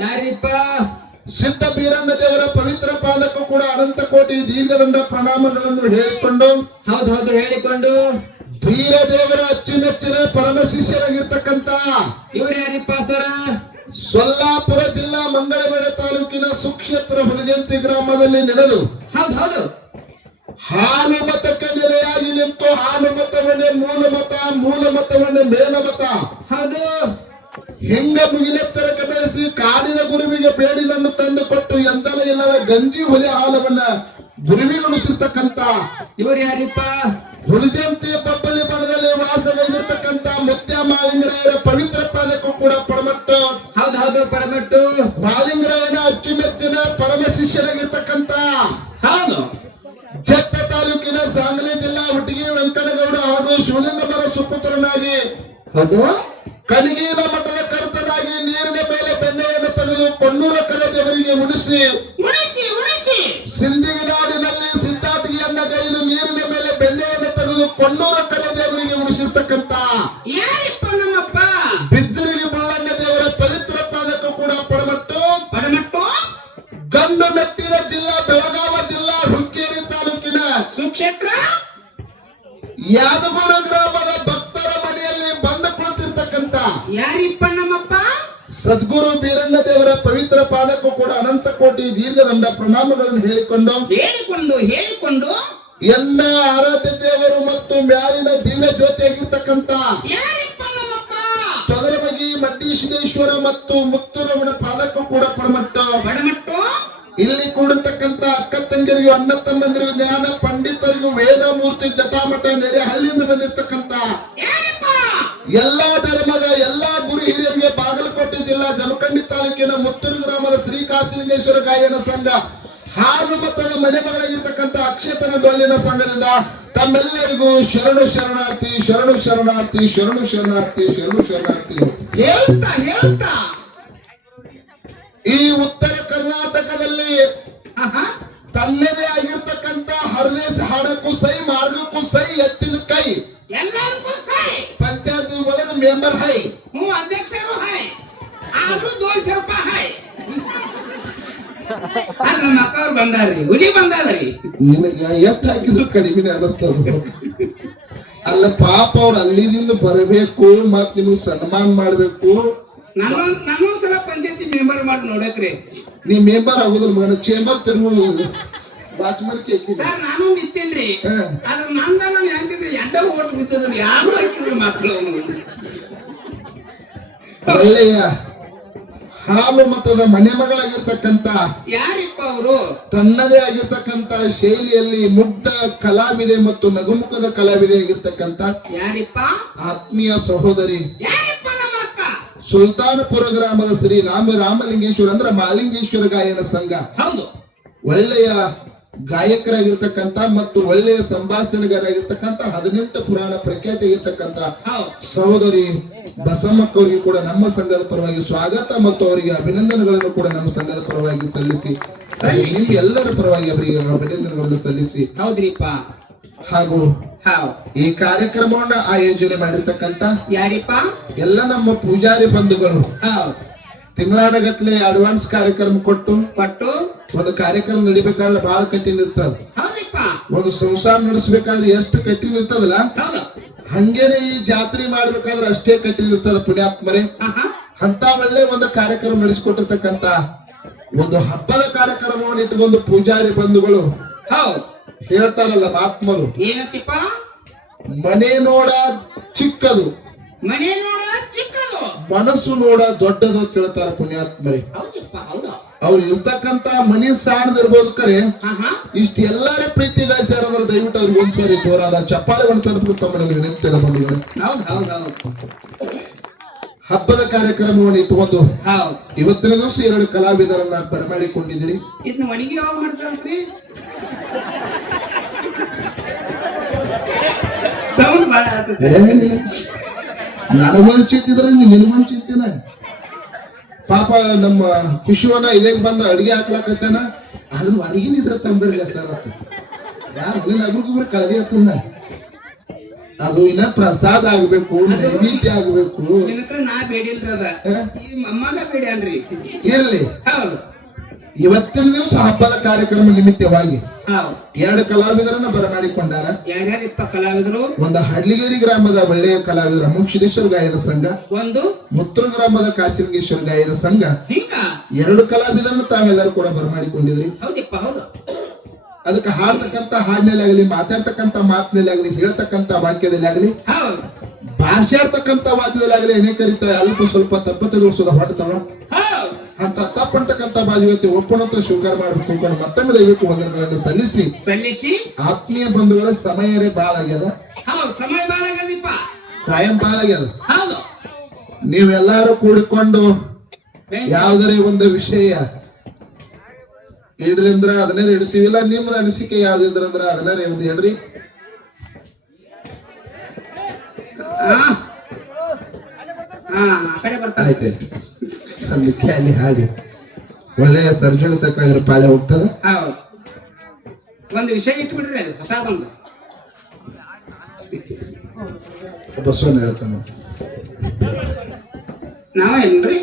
ಯಾರಿಪ್ಪ? ಸಿದ್ಧ ಬೀರಣ್ಣ ದೇವರ ಪವಿತ್ರ ಪಾದಕ್ಕೂ ಕೂಡ ಅನಂತ ಕೋಟಿ ದೀರ್ಘದಂಡ ಪ್ರಣಾಮಗಳನ್ನು ಹೇಳಿಕೊಂಡು ಹೌದು ಹೇಳಿಕೊಂಡು ಬೀರ ದೇವರ ಅಚ್ಚುಮೆಚ್ಚಿನ ಪರಮ ಶಿಷ್ಯರಾಗಿರ್ತಕ್ಕಂತ ಇವ್ರು ಯಾರಿಪ್ಪ ಸರ? ಸೊಲ್ಲಾಪುರ ಜಿಲ್ಲಾ ಮಂಗಳವೇಡ ತಾಲೂಕಿನ ಸುಕ್ಷೇತ್ರ ಹುಲಜಂತಿ ಗ್ರಾಮದಲ್ಲಿ ನೆನೆದು ಹೌದು ಹಾಲು ಮತಕ್ಕೆ ನೆಲೆಯಾಗಿ ನಿಂತು ಹಾಲು ಮತವನ್ನೇ ಮೂಲ ಮತ, ಮೂಲ ಮತವನ್ನೇ ಮೇಲ ಮತ, ಹೌದು ಹಿಂಗ ಮುಗಿಲೆತ್ತರಕ್ಕೆ ಬೆಳೆಸಿ ಕಾಡಿನ ಗುರುವಿಗೆ ಬೇಡಿದನ್ನು ತಂದು ಕೊಟ್ಟು ಎಂಜಲ ಇಲ್ಲದ ಗಂಜಿ ಹುಲಿ ಹಾಲವನ್ನ ಗುರುವಿಗೊಳಿಸಿರ್ತಕ್ಕಂತ ಇವ್ರು ಯಾರಿಪ್ಪ? ಹುಲಿಜಂತಿ ಪಬ್ಬಲಿ ಬಣದಲ್ಲಿ ವಾಸಗೈದಿರ್ತಕ್ಕಂತ ಮುತ್ಯ ಮಾಳಿಂಗರಾಯರ ಪವಿತ್ರ ಪಾದಕ್ಕೂ ಕೂಡ ಪಡಮಟ್ಟು ಹೌದು ಪಡಮಟ್ಟು ಮಾಳಿಂಗರಾಯನ ಅಚ್ಚುಮೆಚ್ಚಿನ ಪರಮ ಶಿಷ್ಯರಾಗಿರ್ತಕ್ಕಂತ ಹೌದು ಜತ್ತ ತಾಲೂಕಿನ ಸಾಂಗ್ಲಿ ಜಿಲ್ಲಾ ಹುಟ್ಟಿಗೆ ವೆಂಕಟಗೌಡ ಹಾಗೂ ಶಿವಲಿಂಗಮರ ಸುಪುತ್ರನಾಗಿ ಹೌದು ಕಲಿಗೀಲ ಮಠದ ಕರ್ತನಾಗಿ ನೀರಿನ ಮೇಲೆ ಬೆಣ್ಣೆಯನ್ನು ತೆಗೆದು ಕೊಣ್ಣೂರ ಕರದೇವರಿಗೆ ಉಳಿಸಿ ಸಿಂಧಿಗೆ ನಾಡಿನಲ್ಲಿ ಸಿದ್ದಾಟಿಗೆಯನ್ನ ಕೈದು ನೀರಿನ ಮೇಲೆ ಬೆಣ್ಣೆಯನ್ನು ತೆಗೆದು ಕೊಣ್ಣೂರ ಕರದೇವರಿಗೆ ಉಳಿಸಿರ್ತಕ್ಕಂತ ನಮ್ಮಪ್ಪ ಬಿದ್ದರಿಗೆ ಬಳ್ಳಣ್ಣ ದೇವರ ಪವಿತ್ರ ಪಾದಕ್ಕೂ ಕೂಡ ಪಡಮಟ್ಟು ಗಂಡು ಮೆಟ್ಟಿದ ಜಿಲ್ಲಾ ಬೆಳಗಾವ ಜಿಲ್ಲಾ ಹುಕ್ಕೇರಿ ತಾಲೂಕಿನ ಸುಕ್ಷೇತ್ರ ಯಾದಗೋಡ ಗ್ರಾಮದ ಭಕ್ತರ ಮನೆಯಲ್ಲಿ ಬಂದು ಕುಳಿತಿರ್ತಕ್ಕಂತ ಯಾರಿಪ್ಪ ನಮ್ಮಪ್ಪ? ಸದ್ಗುರು ಬೀರಣ್ಣ ದೇವರ ಪವಿತ್ರ ಪಾದಕ್ಕೂ ಕೂಡ ಅನಂತ ಕೋಟಿ ದೀರ್ಘದಂಡ ಪ್ರಣಾಮಗಳನ್ನು ಹೇಳಿಕೊಂಡು ಎನ್ನ ಆರಾಧ್ಯ ದೇವರು ಮತ್ತು ಮ್ಯಾಲಿನ ದಿವ್ಯ ಜ್ಯೋತಿಯಾಗಿರ್ತಕ್ಕಂತ ಯಾರಿಪ್ಪ ನಮ್ಮಪ್ಪ? ತೊದರಮಗಿ ಮಡ್ಡೀಶ್ವರ ಮತ್ತು ಮುತ್ತುರಮಣ ಪಾದಕ್ಕೂ ಕೂಡ ಪಡಮಟ್ಟು ಇಲ್ಲಿ ಕೂಡಿರ್ತಕ್ಕಂತ ಅಕ್ಕ ತಂಗಿರಿಗೂ ಅಣ್ಣ ತಮ್ಮಂದಿರಿಗೂ ಜ್ಞಾನ ಪಂಡಿತರಿಗೂ ವೇದ ಮೂರ್ತಿ ಜಟಾಮಠ ನೆರೆ ಹಳ್ಳಿಯಿಂದ ಬಂದಿರ್ತಕ್ಕಂತ ಎಲ್ಲಾ ಧರ್ಮದ ಎಲ್ಲಾ ಗುರು ಹಿರಿಯರಿಗೆ ಬಾಗಲಕೋಟೆ ಜಿಲ್ಲಾ ಜಮಖಂಡಿ ತಾಲೂಕಿನ ಮುತ್ತೂರು ಗ್ರಾಮದ ಶ್ರೀ ಕಾಶಿಲಿಂಗೇಶ್ವರ ಗಾಯನ ಸಂಘ ಹಾಲು ಮತದ ಮನೆ ಮಗಳಾಗಿರ್ತಕ್ಕಂಥ ಅಕ್ಷತನ ಡೊಳ್ಳಿನ ಸಂಘದಿಂದ ತಮ್ಮೆಲ್ಲರಿಗೂ ಶರಣು ಶರಣಾರ್ಥಿ ಶರಣು ಶರಣಾರ್ಥಿ ಶರಣು ಶರಣಾರ್ಥಿ ಶರಣು ಶರಣಾರ್ಥಿ ಹೇಳ್ತಾ ಈ ಉತ್ತರ ಕರ್ನಾಟಕದಲ್ಲಿ ತನ್ನದೇ ಆಗಿರ್ತಕ್ಕಂತ ಹರದೇಶ ಹಾಡಕ್ಕೂ ಸೈ ಮಾರ್ಗಕ್ಕೂ ಸೈ ಎತ್ತಿದ ಕೈ ಎಲ್ಲರಿಗೂ ಸೈ ಪಂಚಾಯತ್ ಒಳಗೆ ಮೆಂಬರ್ ಹೈ ಅಧ್ಯಕ್ಷರು ಹೈ ಆದ್ರೂ 200 ರೂಪಾಯಿ ಹೈ ನಮ್ಮ ಅಕ್ಕವ್ರು ಬಂದಾರ್ರಿ ಹುಲಿ ಬಂದಾದ್ರಿ ನಿನಗೆ ಎಷ್ಟು ಹಾಕಿದ್ರು ಕಡಿಮೆ ಅನ್ನಿಸ್ತದ ಅಲ್ಲ ಪಾಪ ಅವ್ರು ಅಲ್ಲಿದಿಂದ ಬರಬೇಕು ಮತ್ ನಿಮ್ಗೆ ಸನ್ಮಾನ ಮಾಡ್ಬೇಕು ನನ್ನೊಂದ್ಸಲ ಪಂಚಾಯತಿ ಮೆಂಬರ್ ಮಾಡಿ ನೋಡಕ್ರಿ ನೀ ಮೆಂಬರ್ ಆಗುದಿಲ್ಲ ಮಗನ ಚೇಂಬರ್ ತಿರುಗುದು ವಾಚ್ಮನ್ ಕೇಳಿ ಸರ್ ನಾನು ನಿಂತೇನ್ರಿ ಆದ್ರೆ ನಂದಲ್ಲ ಹೆಂಗಿದ್ರೆ ಎಡ್ಡ ಓಟ್ ಬಿದ್ದದ್ರಿ ಯಾರು ಹಾಕಿದ್ರು ಮಕ್ಕಳು ಒಳ್ಳೆಯ ಹಾಲು ಮತದ ಮನೆ ಮಗಳಾಗಿರ್ತಕ್ಕಂತ ಯಾರಿಪ್ಪ ಅವರು? ತನ್ನದೇ ಆಗಿರ್ತಕ್ಕಂತ ಶೈಲಿಯಲ್ಲಿ ಮುಗ್ಧ ಕಲಾವಿದೆ ಮತ್ತು ನಗುಮುಖದ ಕಲಾವಿದೆ ಆಗಿರ್ತಕ್ಕಂತ ಯಾರಿಪ್ಪ? ಆತ್ಮೀಯ ಸಹೋದರಿ ಯಾರಿಪ್ಪ ನಮ್ಮ ಅಕ್ಕ? ಸುಲ್ತಾನಪುರ ಗ್ರಾಮದ ಶ್ರೀ ರಾಮಲಿಂಗೇಶ್ವರ ಅಂದ್ರೆ ಮಾಲಿಂಗೇಶ್ವರ ಗಾಯನ ಸಂಘ ಹೌದು ಒಳ್ಳೆಯ ಗಾಯಕರಾಗಿರ್ತಕ್ಕಂತ ಮತ್ತು ಒಳ್ಳೆಯ ಸಂಭಾಷಣೆಗಾರಾಗಿರ್ತಕ್ಕಂತ 18 ಪುರಾಣ ಪ್ರಖ್ಯಾತಿ ಆಗಿರ್ತಕ್ಕಂತ ಸಹೋದರಿ ಬಸಮ್ಮಕ್ಕವರಿಗೆ ಕೂಡ ನಮ್ಮ ಸಂಘದ ಪರವಾಗಿ ಸ್ವಾಗತ ಮತ್ತು ಅವರಿಗೆ ಅಭಿನಂದನೆಗಳನ್ನು ಕೂಡ ನಮ್ಮ ಸಂಘದ ಪರವಾಗಿ ಸಲ್ಲಿಸಿ ನಿಮ್ ಎಲ್ಲರ ಪರವಾಗಿ ಅವರಿಗೆ ಅಭಿನಂದನೆಗಳನ್ನು ಸಲ್ಲಿಸಿ ಹೌದ್ರಿಪ್ಪ ಹಾಗೂ ಈ ಕಾರ್ಯಕ್ರಮವನ್ನ ಆಯೋಜನೆ ಮಾಡಿರ್ತಕ್ಕಂತ ಯಾರಿಪ್ಪ? ಎಲ್ಲ ನಮ್ಮ ಪೂಜಾರಿ ಬಂಧುಗಳು ತಿಂಗಳಾದ ಗಟ್ಲೆ ಅಡ್ವಾನ್ಸ್ ಕಾರ್ಯಕ್ರಮ ಕೊಟ್ಟು ಒಂದು ಕಾರ್ಯಕ್ರಮ ನಡಿಬೇಕಾದ್ರೆ ಬಹಳ ಕಠಿಣ ಇರ್ತದ. ಒಂದು ಸಂಸಾರ ನಡೆಸಬೇಕಾದ್ರೆ ಎಷ್ಟು ಕಠಿಣ ಇರ್ತದಲ್ಲ ಹಂಗೇನೆ ಈ ಜಾತ್ರೆ ಮಾಡ್ಬೇಕಾದ್ರೆ ಅಷ್ಟೇ ಕಠಿಣ ಇರ್ತದ ಪುಣ್ಯಾತ್ಮರೇ. ಅಂತ ಒಳ್ಳೆ ಒಂದು ಕಾರ್ಯಕ್ರಮ ನಡೆಸಿಕೊಟ್ಟಿರ್ತಕ್ಕಂತ ಒಂದು ಹಬ್ಬದ ಕಾರ್ಯಕ್ರಮವನ್ನು ಇಟ್ಟುಕೊಂಡು ಪೂಜಾರಿ ಬಂಧುಗಳು ಹೇಳ್ತಾರಲ್ಲ ಮಹಾತ್ಮರು, ಮನೆ ನೋಡ ಚಿಕ್ಕದು ಮನಸ್ಸು ನೋಡ ದೊಡ್ಡದು ಅಂತ ಹೇಳ್ತಾರ ಪುಣ್ಯಾತ್ಮರೇ. ಅವ್ರು ಇರ್ತಕ್ಕಂತ ಮನಿ ಸಾಣದಿರ್ಬೋದು ಕರೆ ಇಷ್ಟ ಎಲ್ಲಾರ ಪ್ರೀತಿ ಗಾಯಿಸ್ಯಾರ ಅಂದ್ರೆ ದಯವಿಟ್ಟು ಅವ್ರಿಗೆ ಒಂದ್ಸರಿ ಜೋರಾದ ಚಪ್ಪಾಳೆ ತಲುಪು ತಮ್ಮ ವಿನಂತಿನ ಬಂದಿದೆ. ಹಬ್ಬದ ಕಾರ್ಯಕ್ರಮವನ್ನು ಇಟ್ಟುಕೊಂಡು ಇವತ್ತಿನ ದಿವಸ 2 ಕಲಾವಿದರನ್ನ ಬರಮಾಡಿಕೊಂಡಿದ್ದೀರಿ. ಇದನ್ನ ಮಣಿಗೆ ಯಾವಾಗ ಮಾಡ್ತಾರಂತ್ರಿ? ಸೌಂಡ್ ಬಾಳ ನನಗೊಂದು ಚಿಂತಿದ್ರೆ ನಿನಗೊಂದು ಚಿಂತಿನ. ಪಾಪ ನಮ್ಮ ಖುಷಿವನ್ನ ಇದೇ ಬಂದ ಅಡಿಗೆ ಹಾಕ್ಲಾಕತ್ತೇನ ಅದ್ರ ಅಡಿಗೆನ ಇದ್ರ ತಂಬರ್ಲಿ ಸರ್ ಅಂತ ಯಾರು ಅಗ್ರಿಗೊಬ್ರು ಕಳದಿ ಹತ್ತಂದ ಅದು ಇನ್ನ ಪ್ರಸಾದ ಆಗ್ಬೇಕು, ನೈವೇದ್ಯ ಆಗ್ಬೇಕು. ನಿನಕ ನಾ ಬೇಡಿಲ್ರಿ ಅದ ಈ ಅಮ್ಮಗ ಬೇಡ್ಯಾನ್ರಿ. ಇರ್ಲಿ, ಹೌದು. ಇವತ್ತಿನ ದಿವಸ ಹಬ್ಬದ ಕಾರ್ಯಕ್ರಮ ನಿಮಿತ್ತವಾಗಿ ಹೌದು 2 ಕಲಾವಿದರನ್ನ ಬರಮಾಡಿಕೊಂಡಾರ. ಯಾರ್ಯಾರಿಪ್ಪ ಕಲಾವಿದರು? ಒಂದು ಹಳ್ಳಿಗೇರಿ ಗ್ರಾಮದ ಒಳ್ಳೆಯ ಕಲಾವಿದರು ಅಮುಕ್ಷೇಶ್ವರ ಗಾಯನ ಸಂಘ, ಒಂದು ಮುತ್ತೂರು ಗ್ರಾಮದ ಕಾಶಿಲಿಂಗೇಶ್ವರ ಗಾಯನ ಸಂಘ. ಹಿಂಗ 2 ಕಲಾವಿದರನ್ನ ತಾವೆಲ್ಲರೂ ಕೂಡ ಬರಮಾಡಿಕೊಂಡಿದ್ರಿ. ಹೌದಿಪ್ಪ, ಹೌದು. ಅದಕ್ಕೆ ಹಾಡ್ತಕ್ಕಂತ ಹಾಡಿನಲ್ಲಿ ಆಗಲಿ, ಮಾತಾಡ್ತಕ್ಕಂತ ಮಾತಿನಲ್ಲಿ ಆಗಲಿ, ಹೇಳ್ತಕ್ಕಂತ ವಾಕ್ಯದಲ್ಲಿ ಆಗಲಿ, ಭಾಷೆ ಆಡ್ತಕ್ಕಂತ ವಾಕ್ಯದಲ್ಲಿ ಆಗಲಿ ಅನೇಕ ರೀತಿಯ ಅಲ್ಪ ಸ್ವಲ್ಪ ತಪ್ಪತುಗಳಿಸೋದ ಹೊಡ್ತಾವ. ಅಂತ ತಪ್ಪಂತಕ್ಕಂತ ಬಾಜುಗತಿ ಒಪ್ಪಣಂತ ಸ್ವೀಕಾರ ಮಾಡಿ ತಿಳ್ಕೊಂಡು ಮತ್ತೊಮ್ಮೆ ದಯವಿಟ್ಟು ವಂದನೆಗಳನ್ನು ಸಲ್ಲಿಸಿ ಆತ್ಮೀಯ ಬಂಧುಗಳ ಸಮಯ ಬಾಳ ಆಗ್ಯದ. ಸಮಯ ಬಾಳ ಆಗ್ಯದಪ್ಪ, ಟೈಮ್ ಬಾಳ ಆಗ್ಯದ. ಹೌದು. ನೀವೆಲ್ಲಾರು ಕೂಡಿಕೊಂಡು ಯಾವ್ದಾರ ಒಂದು ವಿಷಯ ಇಡ್ರಿ ಅಂದ್ರ ಅದನ್ನೇ ಇಡ್ತೀವಿಲ್ಲ. ನಿಮ್ದ ಅನಿಸಿಕೆ ಯಾವ್ದಿದ್ರ ಅಂದ್ರ ಅದನ್ನೇ ಒಂದು ಹೇಳ್ರಿ. ಆಯ್ತು, ಅಲ್ಲಿ ಹಾಗೆ ಒಳ್ಳೆಯ ಸರ್ಜನ ಸಕಾಲ ಪಾಳೆ ಹೋಗ್ತದ. ಒಂದು ವಿಷಯ ಇಟ್ಬಿಡ್ರಿ, ಅದು ಹೊಸದೊಂದು ಬಸವಣ್ಣ ಹೇಳ್ತಾನ. ನಾವೇನ್ರಿ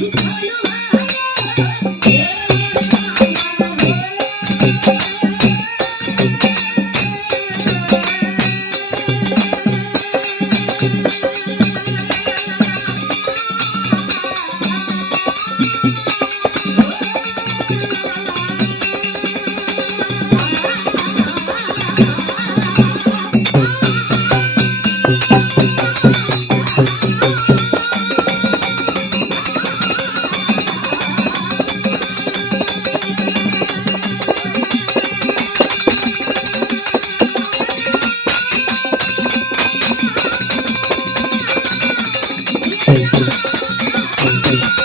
Thank you.